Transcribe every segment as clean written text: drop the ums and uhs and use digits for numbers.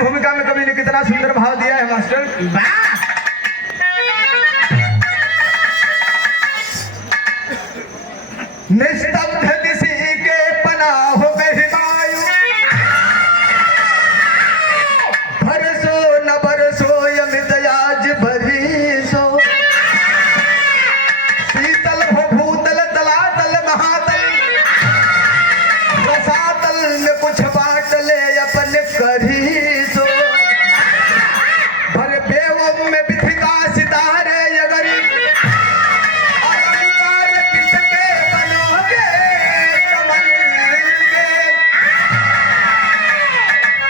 भूमिका में कवि ने कितना सुंदर भाव दिया है मास्टर। निस्तब्ध किसी के पनाह में हिमायु, बरसो न बरसो यमित आज बरिसो, शीतल हो भूतल तलातल महातल, रसातल में कुछ बांट ले अपने करीसो, भर बेवम में बिथिका सितारे अगरी, अलंकार किसके बनोगे चमन के,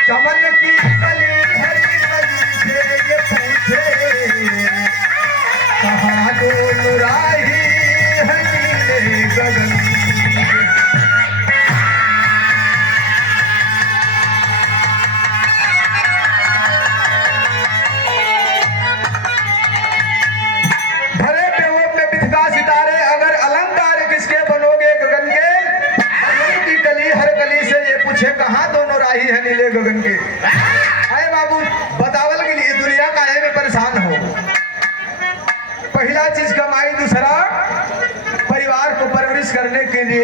चमन की कली हरी कली से ये पूछे, कहाँ दो नुराही है नीले गगन। भरे बेवों में बिथका सितारे, अगर अलंकार किसके बनोगे गगन के, चमन की कली हर कली से ये पूछे, कहाँ दोनों राही है नीले गगन के। आए बाबू, बतावल के लिए दुनिया काहे में परेशान हो। पहला चीज कमाई, दूसरा परिवार को परवरिश करने के लिए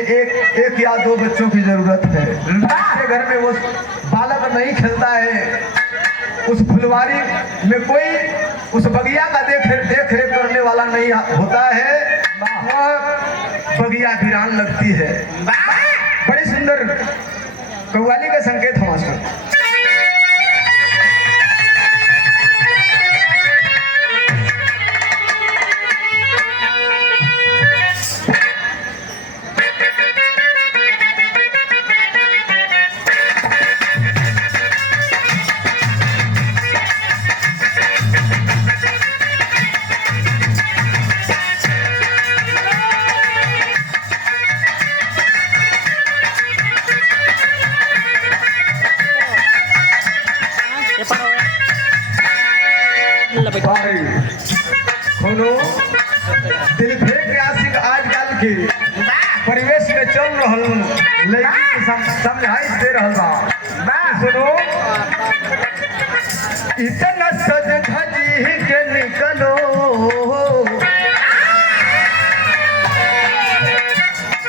एक या दो बच्चों की जरूरत है। हमारे घर में वो बालक नहीं खेलता है, उस फुलवारी में कोई उस बगिया का देख रेख करने वाला नहीं होता है, वह बगिया वीरान लगती है। बड़ी सुंदर कव्वाली का संकेत है मास्टर। दिल फेंक आशिक आजकल के परिवेश में चल रहल, लेकिन समझाई दे रहल बा। सुनो, इतना सज धजी के निकलो,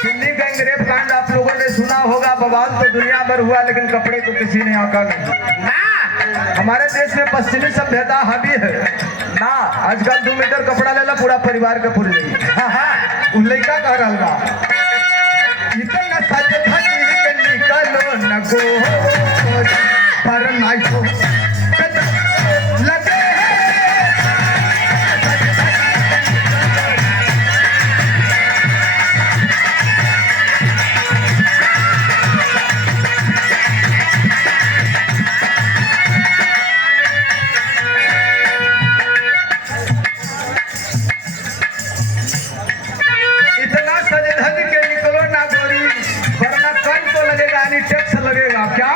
दिल्ली गैंगरेप कांड आप लोगों ने सुना होगा। बवाल तो दुनिया भर हुआ, लेकिन कपड़े तो किसी ने आका नहीं। हमारे देश में पश्चिमी सभ्यता हावी है ना। आजकल 2 मीटर कपड़ा लेला पूरा परिवार के पूरी नहीं। उ लड़का कह रहा बा, इतना सज धजी के निकलो न गो पर नाई को लगे टैक्स लगेगा क्या।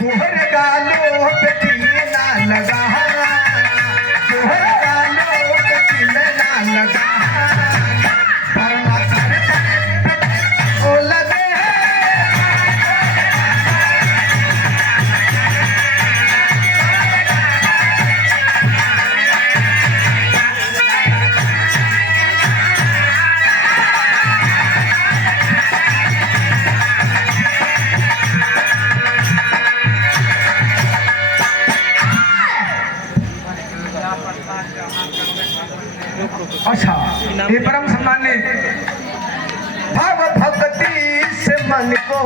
गुहर गालो पे टीना लगा, गुहर गालो पे टीना लगा, वरना सर ओ लगे अच्छा। ये परम सम्मानित भाव भक्ति से मन को,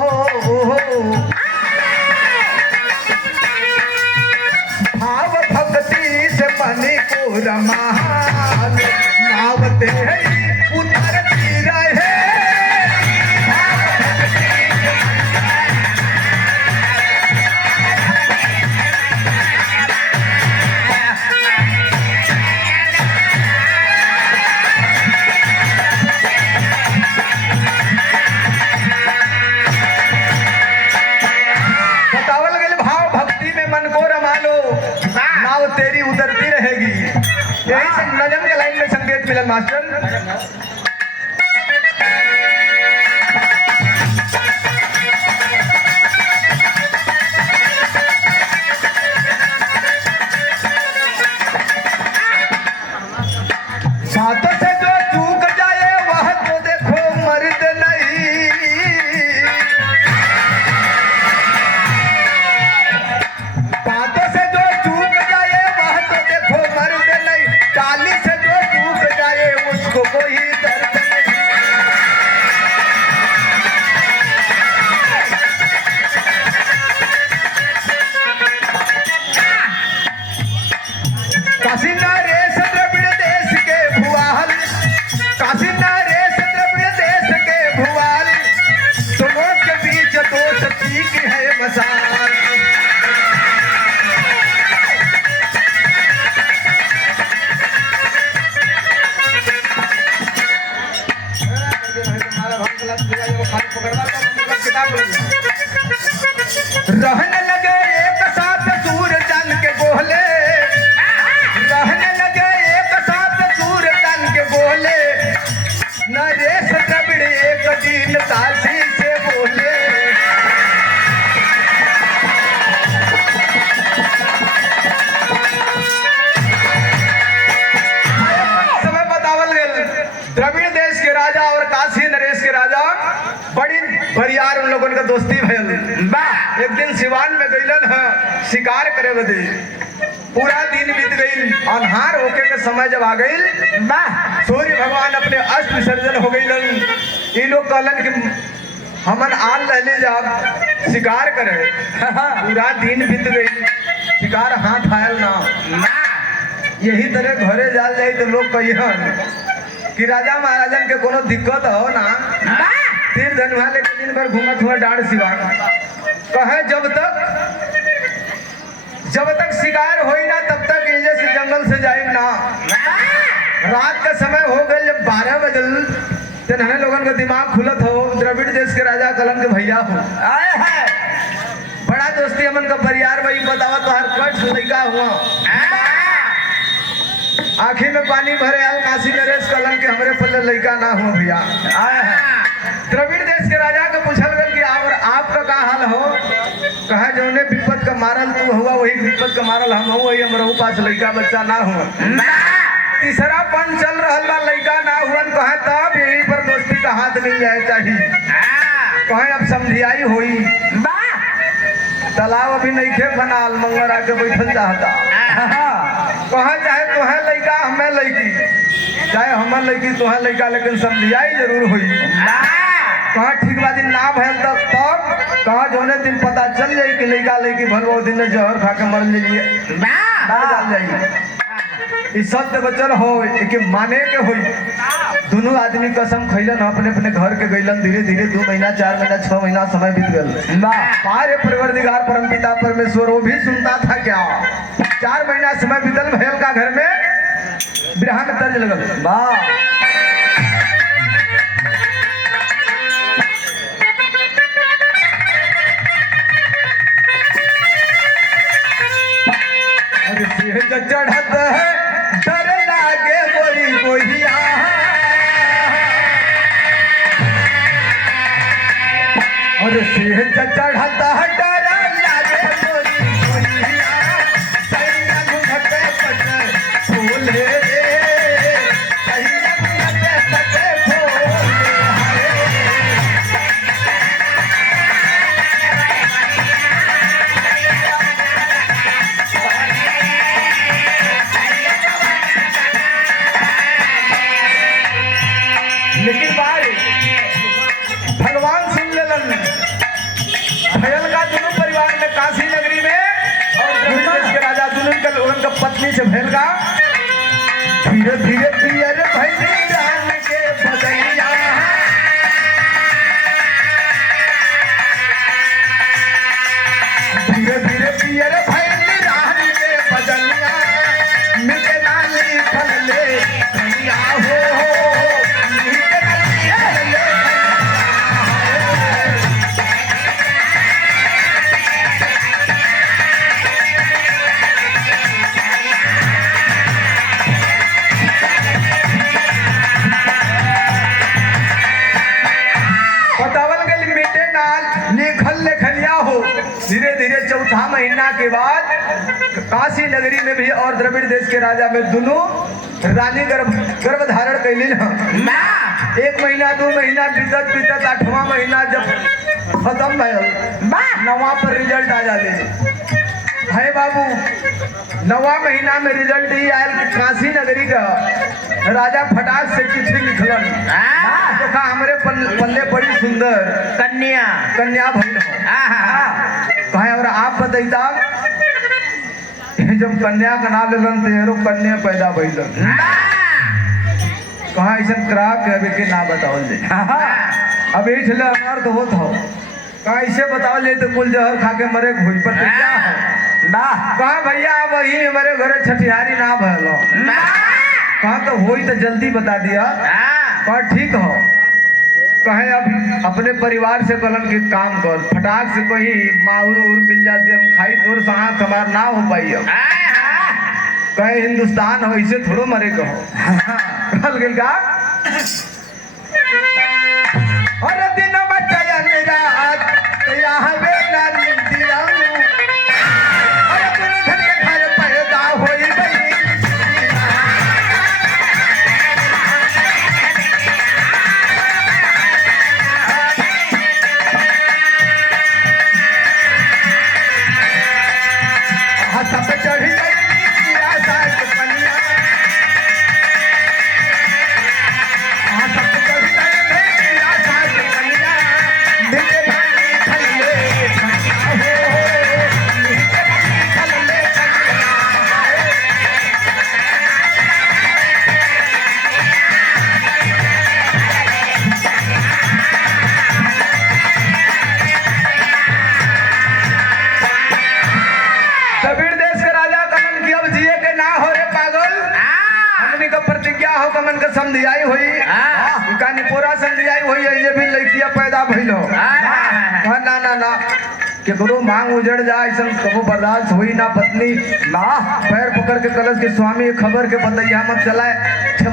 भाव भक्ति से मन को रमान नावते उतरती रहे। तेरी उतरती रहेगी। यही नजम के लाइन में संकेत मिलन मास्टर। बातों से जो चूक जाए वह तो देखो मर्द नहीं। बातों से जो चूक जाए वह तो देखो मर्द नहीं। चाली से जो चूक जाए उसको कोई दर्द नहीं। काशी नरेश द्रविड़ देश के भुआल, काशी नरेश द्रविड़ देश के भुआल, दोनों के बीच दोस्ती की है मसाल। रहने लगे एक साथ सूर चांद के गोहले, रहने लगे एक साथ सूर चांद के गोहले। नरेश द्रविड़ एक दिन काशी से बोले। समय बतावल गए द्रविड़ देश के राजा और काशी नरेश के राजा बड़ी बरियार उन लोगों का दोस्ती भयल। एक दिन सिवान में गईलन है शिकार करे बदे। पूरा दिन बीत गई, अन्हार होके के समय जब आ गई, सूर्य भगवान अपने अस्त विसर्जन हो गईलन। ये लोग कहलन कि हमन आल रहले जब शिकार करे। पूरा दिन बीत गई, शिकार हाथ आयल ना। यही तरह घरे जाल जाई तो लोग कहियन कि राजा महाराजन के कोनो दिक्कत हो ना, तीर धनुहा लेके दिन भर घूमत हुआ डांड सिवान। कहे जब तक शिकार होई ना तब तक इजे से जंगल से जाए ना। रात का समय हो गए, जब 12 बजल तेनहने लोगन का दिमाग खुलत हो। द्रविड़ देश के राजा कलन के भैया हो आए है बड़ा दोस्ती हमन का परिवार वही बतावत तो हर कट लड़का हुआ। आखिर में पानी भरे आल काशी नरेश कलन के हमरे पल्ले लड़का ना हुआ भैया आए है। द्रविड़ देश के राजा को पूछल गल कि आपका का हाल हो। कहा जौने विपत का मारल तू हुआ वही विपत का मारल हम हुआ, वही हमारा पास लड़का बच्चा ना हुआ। तीसरा पन चल रहा बा, लड़का ना हुआ। कहे तब यहीं पर दोस्ती का हाथ मिल जाए चाहिए। कहे अब समझियाई होई, तालाब अभी नहीं खे बनाल, मंगर आके बैठल चाहता। कहे चाहे तुहे लड़का हमें लड़की, चाहे हमें लड़की तुहे लड़का, लेकिन समझियाई जरूर हुई। कहा ठीक बा, दिन ना भैल तब कहा जौने दिन पता चल जाई कि लड़का लड़की भल वो दिन जहर खा के मर जाइए जाई। सत्य वचन हो एक माने के होई। दोनों आदमी कसम खैलन, अपने अपने घर के गईलन। धीरे धीरे 2 महीना 4 महीना 6 महीना समय बीत गल। पारे परवरदिगार परमपिता परमेश्वर वो भी सुनता था क्या। 4 महीना समय बीतल, भैल का घर में बिरहा में तर्ज लगल। वाह चढ़त है डर लागे कोई कोहिया, और सिंह चढ़त है डर लागे कोई कोहिया। सैया घुघटे पटे फूले रे, सैया घुघटे पटे फूले लेकिन भाई भगवान सुन लेलन। भयल का दोनों परिवार में काशी नगरी में और द्रविड़ देश के राजा दोनों उनका पत्नी से भयल का धीरे धीरे पियर भैली जान के बदलिया। धीरे धीरे पियर भैली जान के बदलिया। मिटे नाली फले कनिया हो महीना के बाद काशी नगरी में भी और द्रविड़ देश के राजा में दोनों रानी गर्भ धारण कैलिन। 1 महीना 2 महीना बीतत बीतत 8वां महीना जब खत्म भयल 9वां पर रिजल्ट आ जाले। है बाबू 9वां महीना में रिजल्ट ही आयल कि काशी नगरी का राजा फटाक से चिट्ठी लिखलन। देखा हमरे पल्ले बड़ी सुंदर कन्या भइल हो। कहे और आप बताइता जब कन्या का नाम लेलन तो कन्या पैदा भइलन। कहा ऐसा करा के अभी के ना बताओ ले। अब यही चले अमर तो होत हो। कहा इसे बताओ ले तो कुल जहर खा के मरे भूल पर क्या है ना। कहा भैया वही हमारे घरे छठिहारी ना भलो। कहा तो होई तो जल्दी बता दिया। कहा ठीक हो। कहे अब अपने परिवार से कलन के काम कर फटाक से कोई माहौर मिल जाती हम खाई तोर साथ हमार ना हो पाई। कहे हिंदुस्तान हो ऐसे थोड़ो मरे कहो। कल गेल का और दिन बचाया मेरा यहाँ वे ना दिया और दिन घर के घर पैदा होई गई। सब चढ़ गई आशा के पनिया। सब चढ़ गई आशा के पनिया। मिले भाई खल्ले खनिया हो। मिले भाई खल्ले खनिया। द्रविड़ देश के राजा कमन की अब जिए के ना हो रे पागल। हमनी का प्रतिज्ञा हो कमन का समझियाई हुई। कहानी पूरा समझियाई हुई है ये भी लड़कियां पैदा भइल हो। ना ना ना केकरो मांग उजड़ जाए ऐसा कबो बर्दाश्त हुई ना। पत्नी ना पैर पकड़ के कलश के स्वामी खबर के बतैया मत चलाए।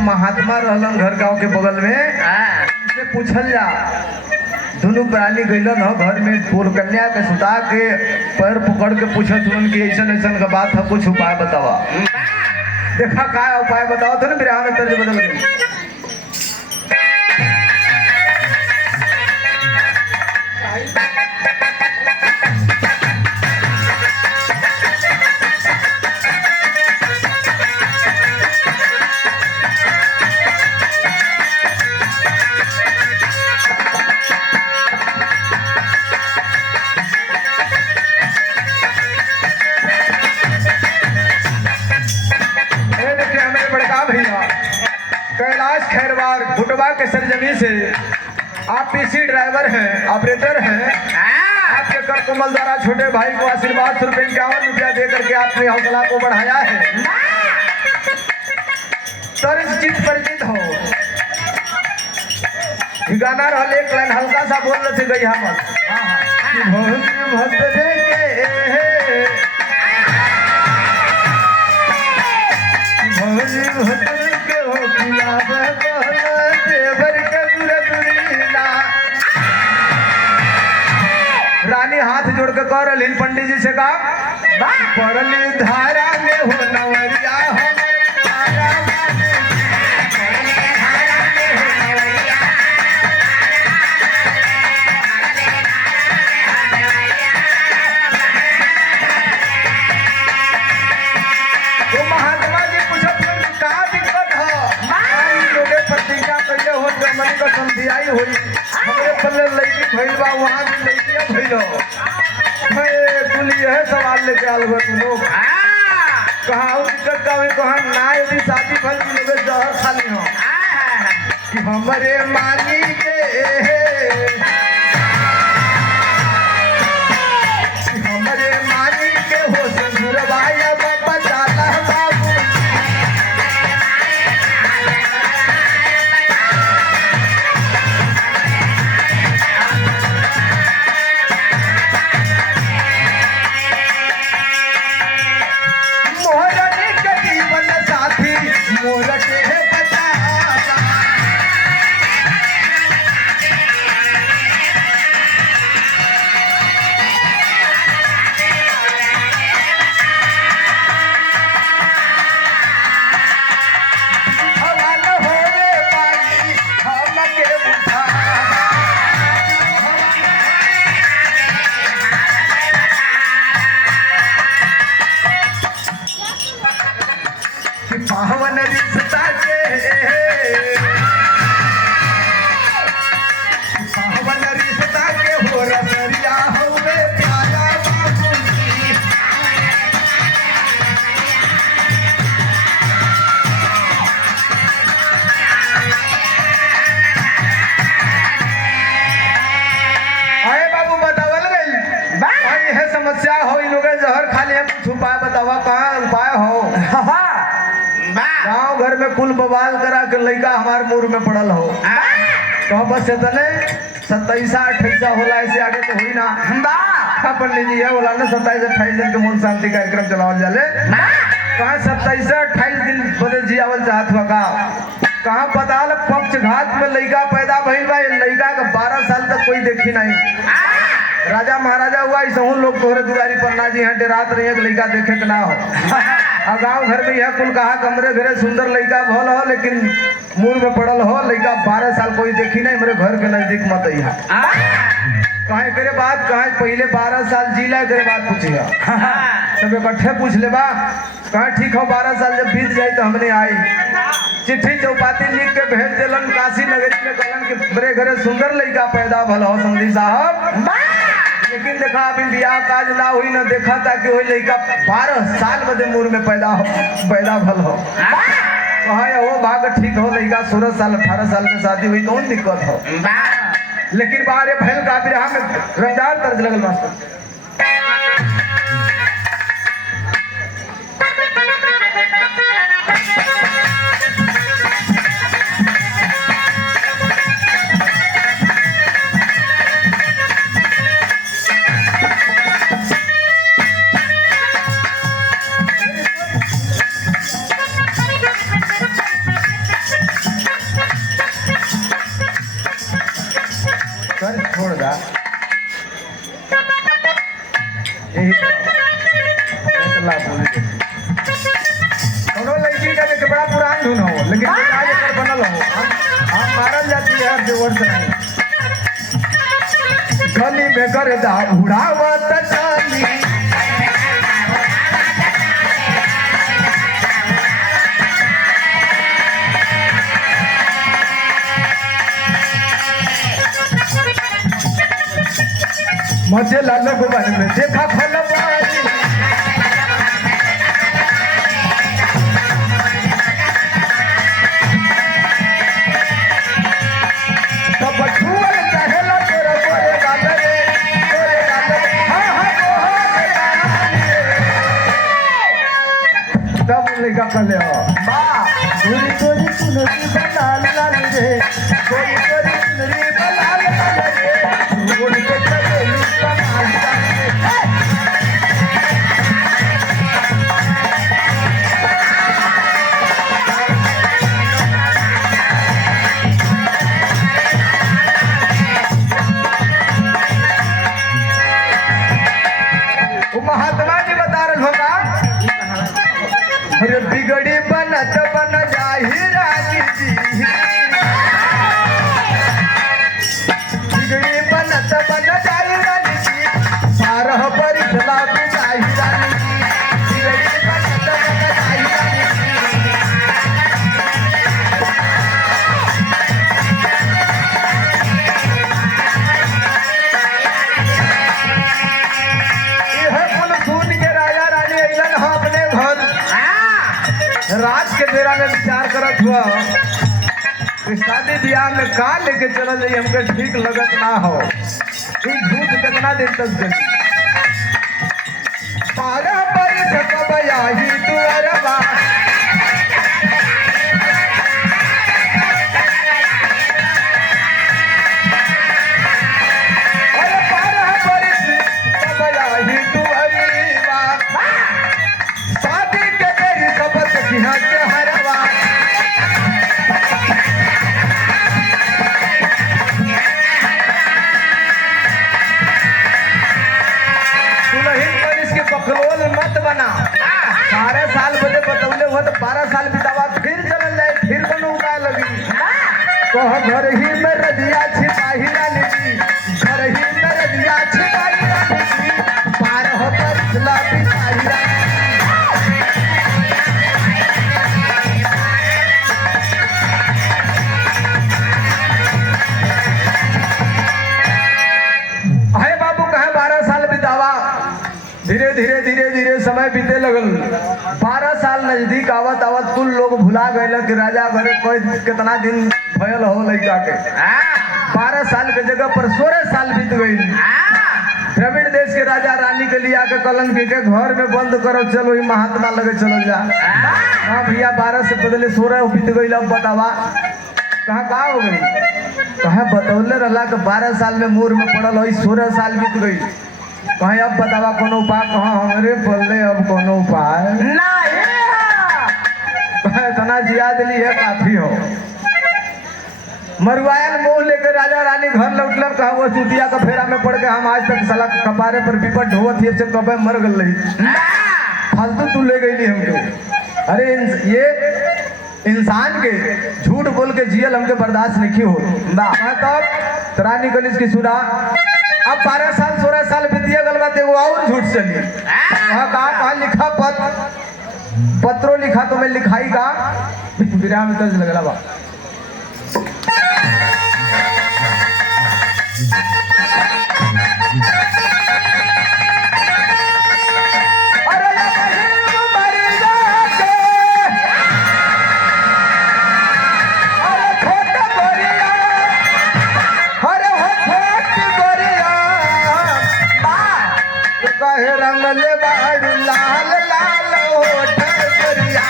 महात्मा रहलन घर गांव के बगल में से पूछल जा। दोनों प्राणी गइलन हो घर में पूर्व कन्या के सुता के पैर पकड़ के पूछत उनकी ऐसन ऐसन का बात है कुछ उपाय बतावा। देखा का उपाय बताओ तो ना विराह में तर्ज बदल गई। कैलाश खैरवार भुटवा के सरजमी से आप पीसी ड्राइवर हैं ऑपरेटर हैं। आपके कर कोमल द्वारा छोटे भाई को आशीर्वाद स्वरूप 51 रुपया दे करके आपने हौसला को बढ़ाया है। तर्ज चित परिचित हो। गाना रहल एक लाइन हल्का सा बोल रहे थे गई हम भक्त के हो रानी हाथ जोड़ के कह रही पंडित जी से कहा पड़ली धारा में हो नवरिया तो महात्मा जी पूछत का दिक्कत है प्रतिज्ञा कैले हो मनी का समझियाई हुई हमारे पल्ले लड़की भइल बा वहां भी लड़कियां भइलो। मैं कुल यह सवाल लेके आल हो तुम लोग कहा दिक्कत का हुई कहा ना यदि शादी भल की लोग जहर खाली हो कि हमारे मानी के हमारे मानी के हो ससुरवाया बाबा जाला बाबू मोहरनी के जीवन साथी मोर के बचावा कुल बवाल करा के लड़का हमारे मुंह में पड़ल हो तो बस इतने 27-28 होला, ऐसे आगे तो हुई ना। पंडित जी है बोला ना 27-28 दिन के मूल शांति कार्यक्रम चलावल जाले, कहाँ 27-28 दिन बदे जियावल चाहत हुआ का, कहाँ पता ल पक्ष घात में लड़का पैदा भइल बा। लड़का का 12 साल तक कोई देखी नहीं। राजा महाराजा हुआ ऐसा लोग तोहरे दुआरी पर ना जी हटे रात रही लड़का देखे के ना हो। और गाँव घर में यह कुल कहा कमरे घरे सुंदर लड़का भल हो, लेकिन मुंह में पड़ल हो लड़का 12 साल कोई देखी नहीं। मेरे घर के नजदीक मत अइहा। कहे करे बात कहे पहले 12 साल जीला करे बात पूछिया सब इकट्ठे पूछ ले बा। कहे ठीक हो 12 साल जब बीत जाए तो हमने आई चिट्ठी चौपाती लिख के भेज दिलन काशी नगरी में, कहलन कि मेरे घरे सुंदर लड़का पैदा भल हो समझी साहब। लेकिन देखा अभी बियाह काज ना हुई ना देखा ताकि वही लड़का 12 साल बदे मुंह में पैदा भल हो। कहा वो भाग ठीक हो लड़का 16 साल 18 साल में शादी हुई कौन दिक्कत हो। लेकिन बाहर भैल का बिरहा में रंगदार तर्ज लगल मास्टर। छोड़ दा यही लड़की का देख बड़ा पुरान धुन हो, लेकिन आज एकर बनल हो। हम मारल जाती है देवर से नहीं। गली में गर्दा उड़ावत चाली, मजे लाल गोबर में देखा फलवारी, तब छुअल चाहेला तोरे गोरे गाल रे, तोरे गाल रे, हाँ हाँ गोरे गाल रे। तब लड़का कहले हो माँ गोरी गोरी सुनरी बलाल लाल रे, गोरी गोरी सुनरी बलाल लाल रे, गोरी के चलेली बलाल लाल रे। महात्मा जी बता रहे होगा अरे बिगड़ी बनत बन जाही रानी जी, बिगड़ी बनत बन जाही रानी जी, 12 बरिस लाग जाही रानी जी, बिगड़ी बनत बन जाही रानी जी। यह कुल सुन के राजा रानी अइलन हो अपने घर। रात के बेरा में विचार करत हुआ शादी ब्याह में का लेके चलल जाई हमके ठीक लगत ना हो। झूठ कितना दिन तक चली 12 बरिस कब आही दुअरवा, अरे 12 बरिस कब आही दुअरवा, शादी के बेरी सब सखिया के हरवा। बकलोल मत बना। 12 साल बदे बतौले हो तो 12 साल बितावा फिर चल जाए, फिर कोनो उपाय लगी। कह घर ही में रजिया छिपाही रानी जी, घर ही में रजिया छिपाही रानी जी, 12 बरिस ला बिताही रानी जी। है बाबू कहे 12 साल बितावा। धीरे धीरे धीरे धीरे समय बीते लगल। 12 साल नजदीक आवत आवत कुल लोग भुला गए कि राजा घरे कोई कितना दिन भयल हो लड़का के। 12 साल के जगह पर 16 साल बीत गई। द्रविड़ देश के राजा रानी के लिए आके कलन के घर में बंद करो, चलो ही महात्मा लगे चलो जा। हाँ भैया 12 से बदले 16 बीत गई। अब बतावा कहाँ हो गई? कहा बतौले रहा कि 12 साल में मूर में पड़ल हो, 16 साल बीत गई। कहीं अब बतावा कोनो उपाय? कहाँ हमारे बोले अब कोनो उपाय नहीं, इतना जिया दिली है काफी हो। मरुआयल मुंह लेकर राजा रानी घर लौटल। कहा वो चुतिया का फेरा में पड़ के हम आज तक साला कपारे पर विपट ढोवत से कब मर गई, फालतू तू ले गई हमके। अरे ये इंसान के झूठ बोल के जियल हमके बर्दाश्त नहीं हो। तब रानी गलीस की सुना, अब 12 साल 16 साल बीतिए गल बात वो और झूठ चली। कहा लिखा पत्रों लिखा तो मैं लिखाई का विराम में तर्ज लगला बा। रंगले बाड़ू लाल लाल होठ करिया,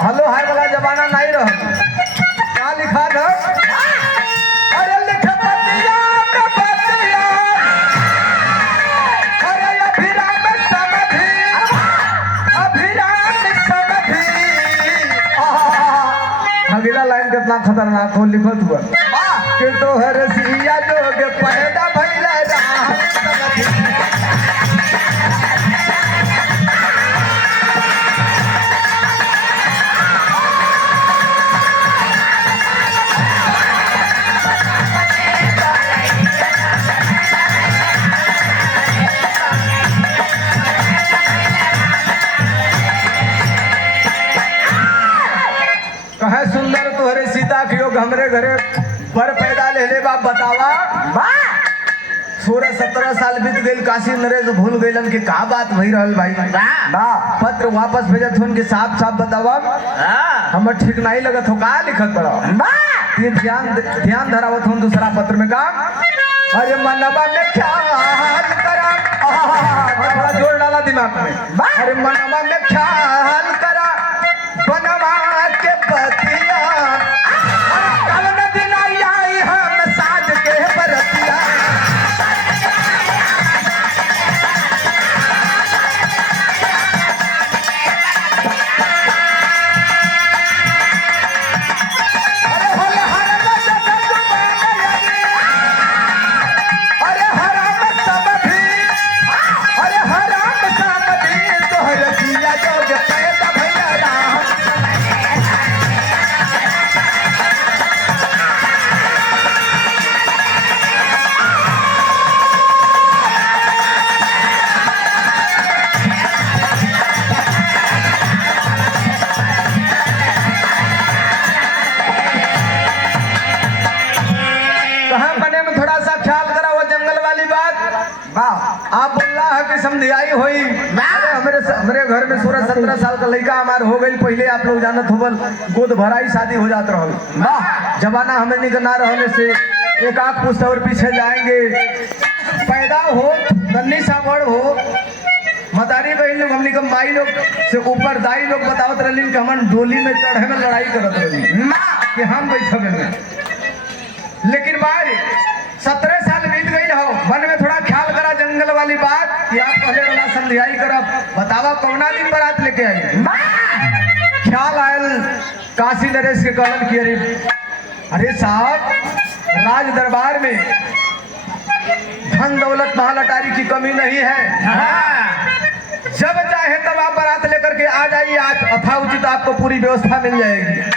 हेलो हाय वाला जमाना नहीं रहा। क्या लिखा था? अरे लिख पतिया के पतिया, अरे अभिराम समधी, अभिराम समधी। अगला लाइन कितना खतरनाक हो लिखो तू कि तोहर सिया लोग पैदा भइला राम समधी। कहे सुंदर तोहरे सीता की योग हमरे घरे पर पैदा ले ले बाप बतावा। 16-17 साल बीत गई, काशी नरेश भूल गईलन कि का बात भई रहल भाई। पत्र वापस भेजत हुन के साफ साफ बतावा, हमर ठीक नहीं लगत हो। का लिखत बड़ा ध्यान धरावत हुन दूसरा पत्र में का, अरे मनवा में ख्याल करा, थोड़ा जोर डाला दिमाग में। अरे मनवा में ख्याल करा बनवा के पतिया, कल न दिन आई हम साज के बरतिया। अरे हराम समधी, अरे हराम समधी, तोहर जिया जोग पैदा भइला राम। कहाँ बने में थोड़ा सा ख्याल करा वो जंगल वाली बात। आप बोला है कि समझाई हुई। हमारे घर में 16-17 साल का लड़का हमारे हो गई। पहले आप लोग जानत होबल गोद भराई शादी हो जात रहल। जमाना हमें निकलना रहने से एक आध पुस्त और पीछे जाएंगे। पैदा हो नन्ही सा बड़ हो, मतारी बहन लोग हमने कम माई लोग से ऊपर दाई लोग बतावत रही कि हम डोली में चढ़े में लड़ाई करत रही कि हम बैठबे में। लेकिन भाई 17 साल बीत गई हो, मन में थोड़ा ख्याल करा जंगल वाली बात कि आप पहले वाला समझाई करब। बतावा कौना दिन बारात लेके आई? ख्याल आयल काशी नरेश के कहलन की अरे साहब राज दरबार में धन दौलत महल अटारी की कमी नहीं है। जब चाहे तब आप बारात लेकर के आ जाइए। आज अथा उचित आपको पूरी व्यवस्था मिल जाएगी।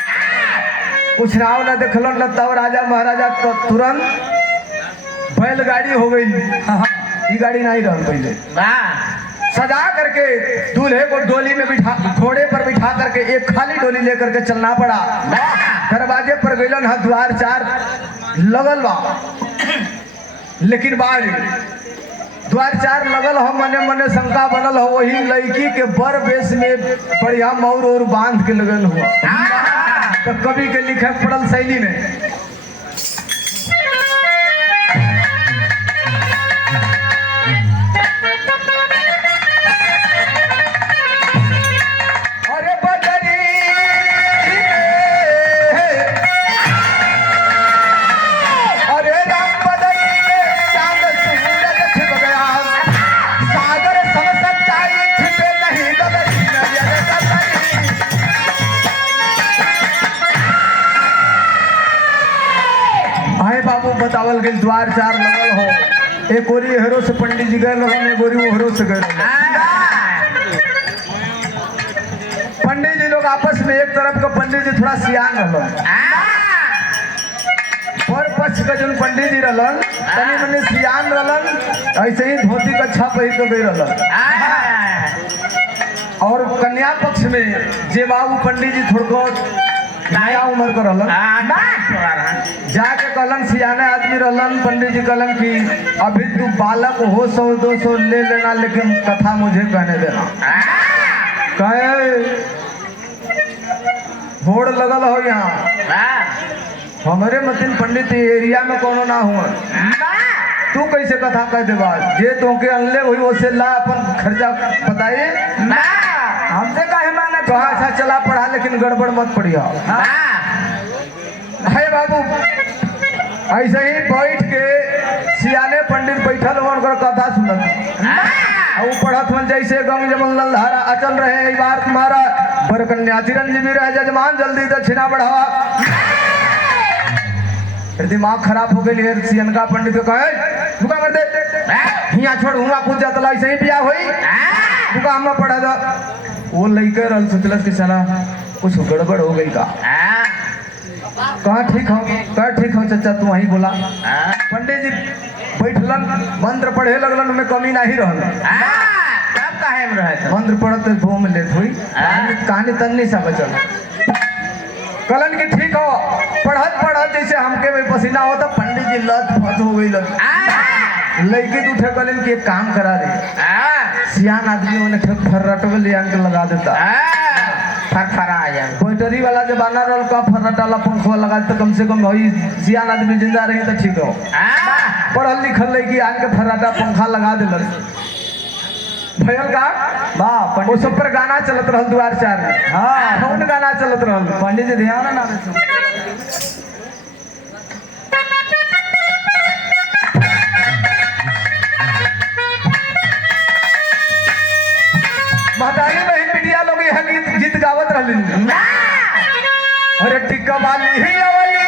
कुछ नाव न देखल न तब राजा महाराजा तो तुरंत बैलगाड़ी हो गई। ये गाड़ी नहीं रह पहले सजा करके दूल्हे को डोली में बिठा, घोड़े पर बिठा करके एक खाली डोली लेकर के चलना पड़ा। दरवाजे पर गइलन ह द्वार चार लगल बा, लेकिन बाहर द्वार चार लगल हो, मने मने शंका बनल हो, वही लड़की के बर बेस में बढ़िया मौर और बांध के लगल हुआ। तो कवि के लिखे पड़ल शैली में, अरे बदरी अरे राम बदरी में चांद सूरज छिप गया, सागर सब सच्चाई छिपे नहीं बदरी नजर बदरी। आए बाबू बतावल गई द्वार चार लगल हो, एक ओरी हेरो से पंडित जी गए रहन, एक ओरी हेरो से गए रहन। पंडित जी लोग आपस में, एक तरफ का पंडित जी थोड़ा सियान रहलन, और पक्ष का जो पंडित जी रहलन तनी मनी सियान रहलन, ऐसे ही धोती का छाप ही तो गई रहलन। और कन्या पक्ष में जे बाबू पंडित जी थोड़ा नया उम्र का रहलन, जाके कहलन सियाने आदमी रहलन, पंडित जी कहलन कि अभी तू बालक हो, 100-200 ले लेना, लेकिन कथा मुझे कहने देना। कहे होड़ लगल हो यहाँ, हमारे मतिन पंडित एरिया में कोनो ना हुआ, तू कैसे कथा कह दे बात, जे तोके अनले हुई उसे ला अपन खर्चा बताइए, हमसे काहे मांगा। कहा अच्छा चला पढ़ा, लेकिन गड़बड़ मत पढ़िया। है बाबू ऐसे ही बैठ के सियाने पंडित बैठल हो, उनकर कथा सुनत और पढ़त मन, जैसे गंग जमल नलधारा अचल रहे, ई बार तुम्हारा बर कन्या चिरंजीवी रहे, जजमान जल्दी दक्षिणा बढ़ावा। दिमाग खराब हो गई, सियनका पंडित को कहे तुका कर दे, हिया छोड़ हुआ कूद जाता, ऐसे ही बिया होई, तुका हम पढ़ा दो। वो लइके रहल, सोचलस कि साला कुछ गड़बड़ हो गई का। कहा ठीक हो चाचा, तू वहीं बोला। पंडित जी बैठलन, मंत्र पढ़े लगलन, में कमी नहीं रहल। मंत्र पढ़त भूम लेत हुई, कहानी तन्नी सा बचल। कलन की ठीक हो, पढ़त जैसे हमके में पसीना हो, तो पंडित जी लत फत हो गई। लड़की उठे कलन की एक काम करा दे, सियान आदमी उन्हें फर्रटवे ले आके लगा देता, फरफरा आ जाए। बैटरी वाला जमाना रहल का, फर्रटाला पंखवा लगा देता, कम से कम वही सियान आदमी जिंदा रही तो ठीक हो। पढ़ल लिखल लड़की आके फर्राटा पंखा लगा दिल भयल का बा, वो सब पर गाना चलत रहल द्वार चार में। हाँ, कौन गाना चलत रहल, पंडित जी ध्यान ना दे। महतारी बहन बिटिया लोग यह गीत गावत रहली। अरे टिक्का वाली ही अवली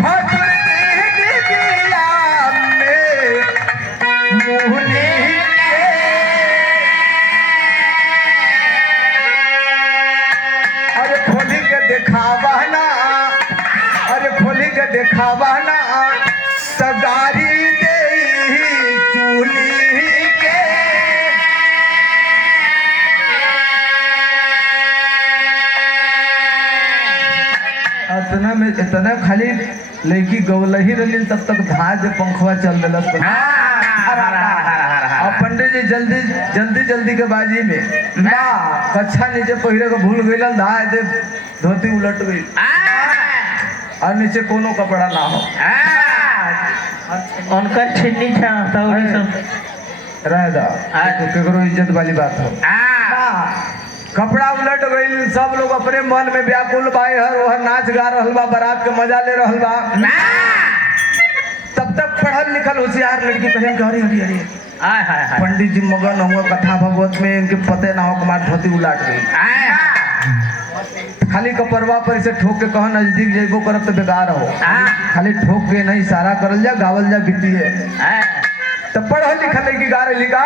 भसुर दी दिया में मोहनी के, अरे खोली के देखावा ना, अरे खोली के देखावा ना, सगारी दे चूली के। इतना खाली लड़की गवलही रही, तब तक धाज पंखवा चल दिलक। अब पंडित जी जल्दी के बाजी में ना कच्छा नीचे पहिरे को भूल गई, धाज दे धोती उलट गई और नीचे कोनो कपड़ा ना हो, उनका छिन्नी केकरो इज्जत वाली बात हो। कपड़ा उलट गई, सब लोग अपने मन में व्याकुल बा, हर नाच गा रहल बा, बारात के मजा ले रहल बा। तब तक पढ़ल लिखल होशियार लड़की कहे हरी हरी हरी, पंडित जी मगन हुआ कथा भगवत में, इनके पते ना हो कुमार धोती उलाट गई। खाली कपरवा पर इसे ठोक के कहो नजदीक जेबो करब तो बेकार हो, खाली ठोक के नहीं इशारा करल जा, गावल जा गीती है। तब पढ़ल लिखल लड़की गा रही का,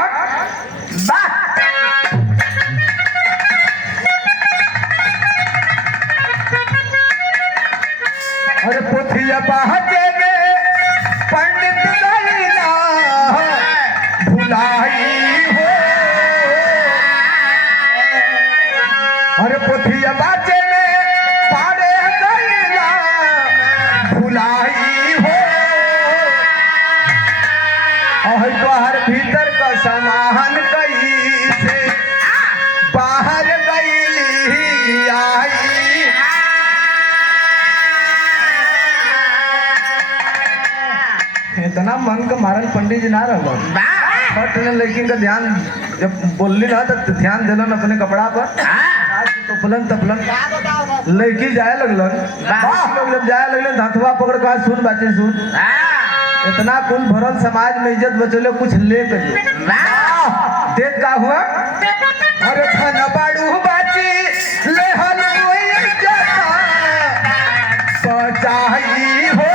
अरे पोथिया बहके में पंडित गईला भुलाई हो, और तो हर भीतर का सामान कैसे बाहर गई आई। इतना मन का मारल पंडित जी ना रहो बट लेकिन का ध्यान जब बोलली ना तो ध्यान दिलन अपने कपड़ा पर तपलन तपलन लड़की जाए लगलन लोग जब जाए लगलन हथवा पकड़ के सुन बाचे सुन इतना कुल भरल समाज में इज्जत बचले कुछ ले कर देख का हुआ अरे धन बाड़ू बाची ले हल इज्जत सचाई हो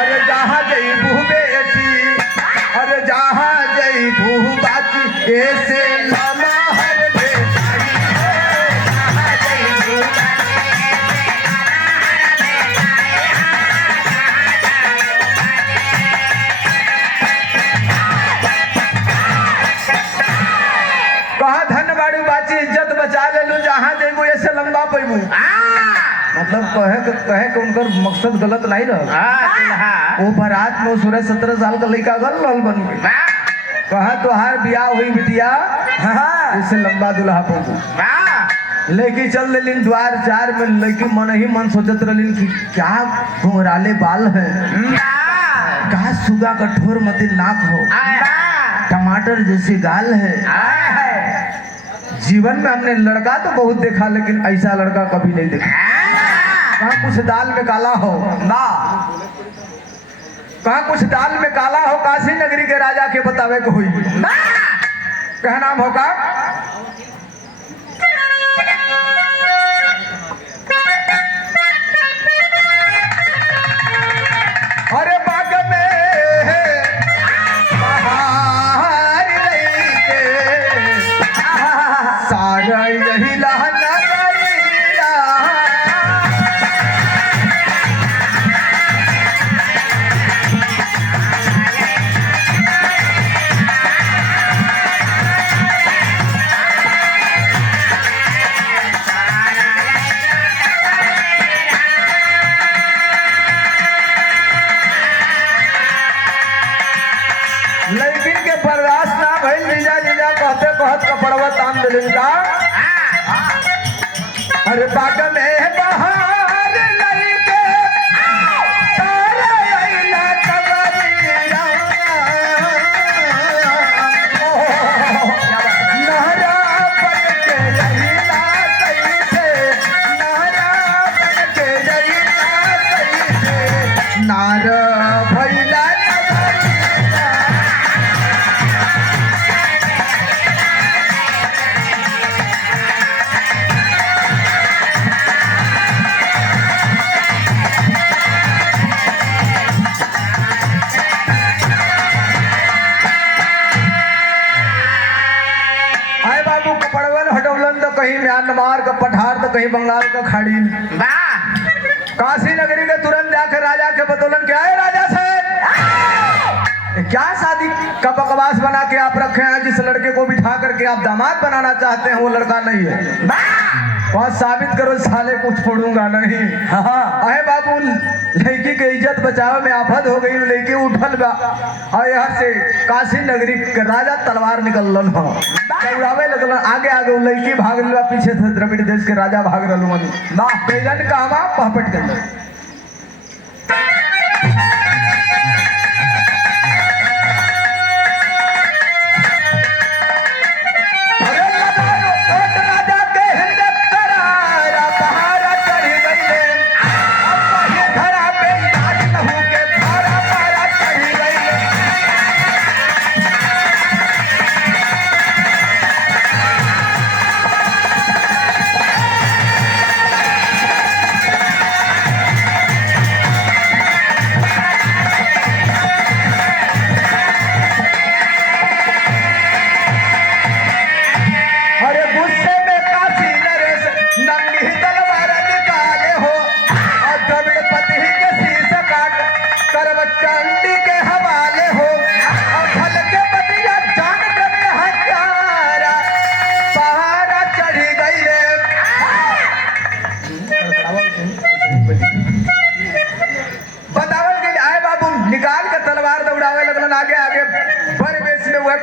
अरे जहाँ जईबू बेटी अरे जहाँ जईबू बाची ऐसे लमा हर कहा धन बाड़ू बाची इज्जत बचा ले लू जहाँ जईबू ऐसे लंबा पैबू मतलब कहे के उनकर मकसद गलत नहीं रहा वो बारात में 16-17 साल का लड़का गल रहल बन गई कहा तोहार बियाह हुई बिटिया इससे लंबा दुल्हा पड़ू लड़की चल रही द्वार चार में लड़की मन ही मन सोचत रही कि क्या घुंघराले बाल है कहा सुगा कठोर मत नाक हो टमाटर जैसे गाल है। जीवन में हमने लड़का तो बहुत देखा लेकिन ऐसा लड़का कभी नहीं देखा। कहाँ कुछ दाल में काला हो ना कहाँ कुछ दाल में काला हो काशी नगरी के राजा के बतावे को हुई कह नाम होगा अरे बाग में बाहर के सारा यही लहना लड़की के बर्दाश्त ना भइल जीजा जीजा कहते कहत कपड़वा तान दिलिन का अरे बाग में बहार लइके सारा अइला कबरिया नहरा बन के रहिला कैसे नहरा बन के रहिला कैसे नार भइला कहीं म्यांमार का पठार तो कहीं बंगाल का खाड़ी काशी नगरी के तुरंत जाकर राजा के बतौलन क्या है राजा साहब क्या शादी का बकवास बना के आप रखे हैं जिस लड़के को बिठा करके आप दामाद बनाना चाहते हैं वो लड़का नहीं है वहां साबित करो साले को छोड़ूंगा नहीं। अहे बाबू लड़की के इज्जत बचावे में आफत हो गई लड़की उठल बा और यहाँ से काशी नगरी के राजा तलवार निकल उड़ावे लगल आगे आगे वो लड़की भाग रहा पीछे से द्रविड़ देश के राजा भाग रहा बेलन कहवा पहपट कर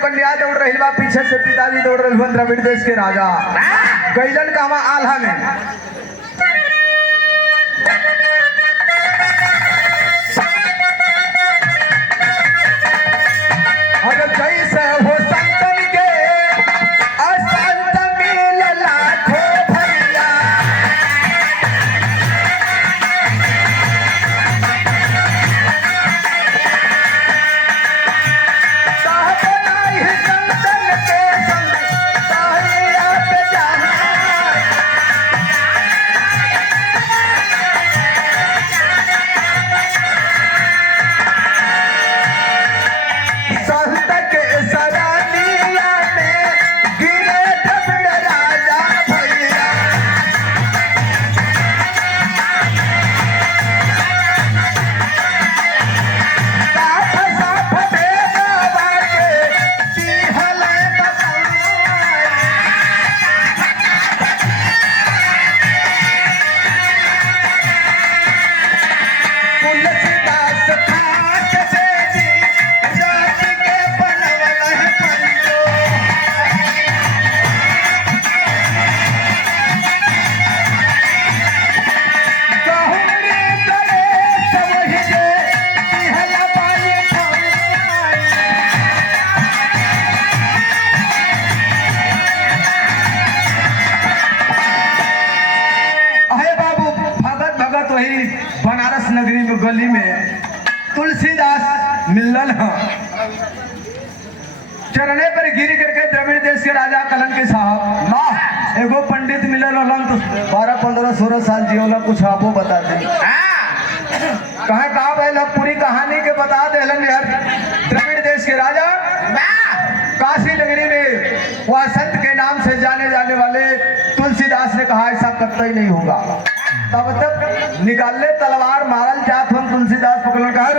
कन्या दौड़ रही बा, पीछे से पिताजी दौड़ रहे हुए द्रविड़ देश के राजा कैलन का हमारा आल्हा में। और जैसे हो संतन के असंत मिल लाखों भैया, बनारस नगरी में गली में तुलसीदास मिलल है। चरणे पर गिरी करके द्रविड़ देश के राजा कलन के साहब माँ एगो पंडित मिलल हलन तो 12, 15, 16 साल जियोला। कुछ आपो बता दे कहे कहा भाई पूरी कहानी के बता दे यार। द्रविड़ देश के राजा काशी नगरी में वह संत के नाम से जाने जाने वाले तुलसीदास ने कहा ऐसा कतई नहीं होगा। तब तक निकाल ले तलवार, मारल जात हम तुलसीदास पकड़ कहा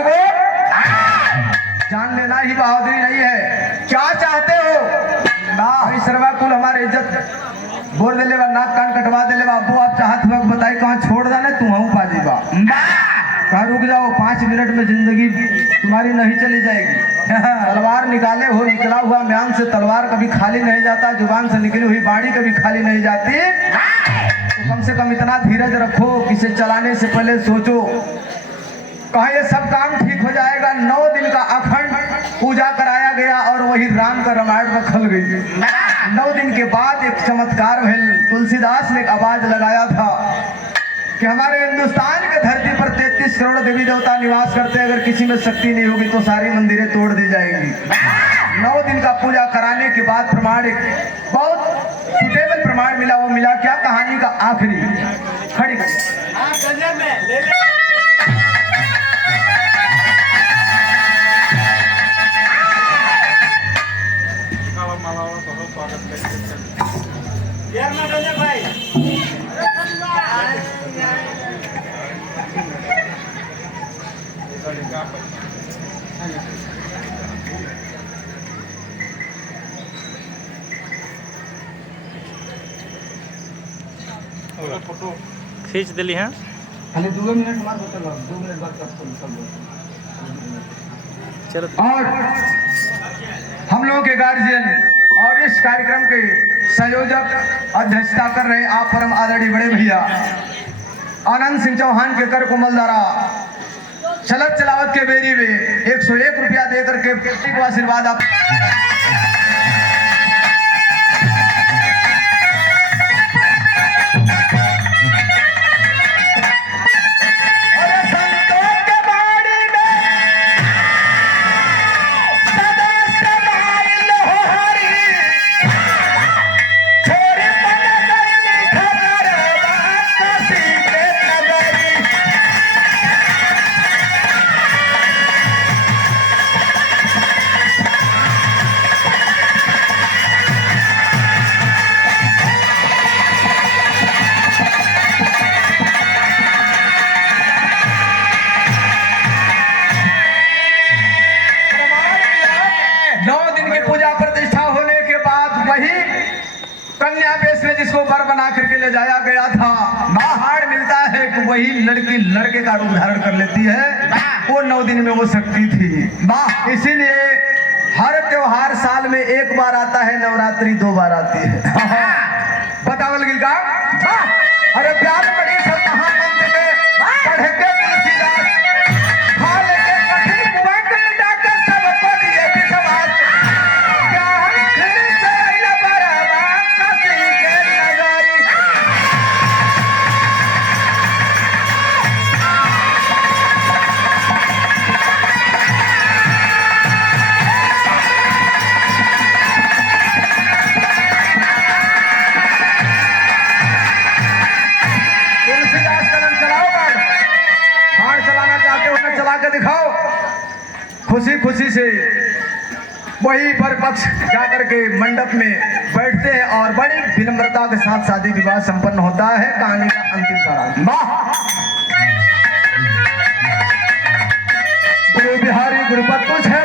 जान लेना ही बहादुरी नहीं है। क्या चाहते हो ना सर्वा कुल हमारे इज्जत बोल दे नाक कान कटवा दे बाबू। आप चाहत वक्त बताए कहाँ छोड़ देना तू हूँ पाजी बा कहा रुक जाओ 5 मिनट में जिंदगी तुम्हारी नहीं चली जाएगी। तलवार निकाले हो, निकला हुआ म्यान से तलवार कभी खाली नहीं जाता, जुबान से निकली हुई बाड़ी कभी खाली नहीं जाती। तो कम से कम इतना धीरज रखो, किसे चलाने से पहले सोचो। कहा ये सब काम ठीक हो जाएगा। 9 दिन का अखंड पूजा कराया गया और वही राम का रामायण रखल गई। 9 दिन के बाद एक चमत्कार भइल। तुलसीदास ने एक आवाज लगाया था कि हमारे हिंदुस्तान के धरती पर 33 करोड़ देवी देवता निवास करते हैं। अगर किसी में शक्ति नहीं होगी तो सारी मंदिरें तोड़ दी जाएंगी। 9 दिन का पूजा कराने के बाद प्रमाण एक बहुत सुटेबल प्रमाण मिला। वो मिला क्या? कहानी का आखिरी खड़ी फोटो खींच दिली हैं। खाली 2 मिनट बाद बता 2 मिनट बाद चलो। और हम लोगों के गार्जियन और इस कार्यक्रम के संयोजक अध्यक्षता कर रहे आप परम आदरणीय बड़े भैया आनंद सिंह चौहान के कर कोमल द्वारा चलत चलावत के बेरी में 101 रुपया दे करके आशीर्वाद आप ले जाया गया था। बाहर मिलता है कि वही लड़की लड़के का रूप धारण कर लेती है। वो 9 दिन में वो शक्ति थी। इसीलिए हर त्योहार साल में एक बार आता है, नवरात्रि 2 बार आती है। बतावल गिल का अरे प्यार बड़ी सब महामंत्र में पढ़ के तुलसीदास हाल के कठिन कुएं के मिटा के सबको दिए विश्वास प्यार फिर से लबरवा कसी के नगरी। तुलसीदास कलम चलाओ बाण चलाना चाहते हो ना चला के दिखाओ। खुशी खुशी से वही पर पक्ष जाकर के मंडप में बैठते हैं और बड़ी विनम्रता के साथ शादी विवाह संपन्न होता है। कहानी का अंतिम सारांश। गुरु बिहारी गुरुपद तुझ है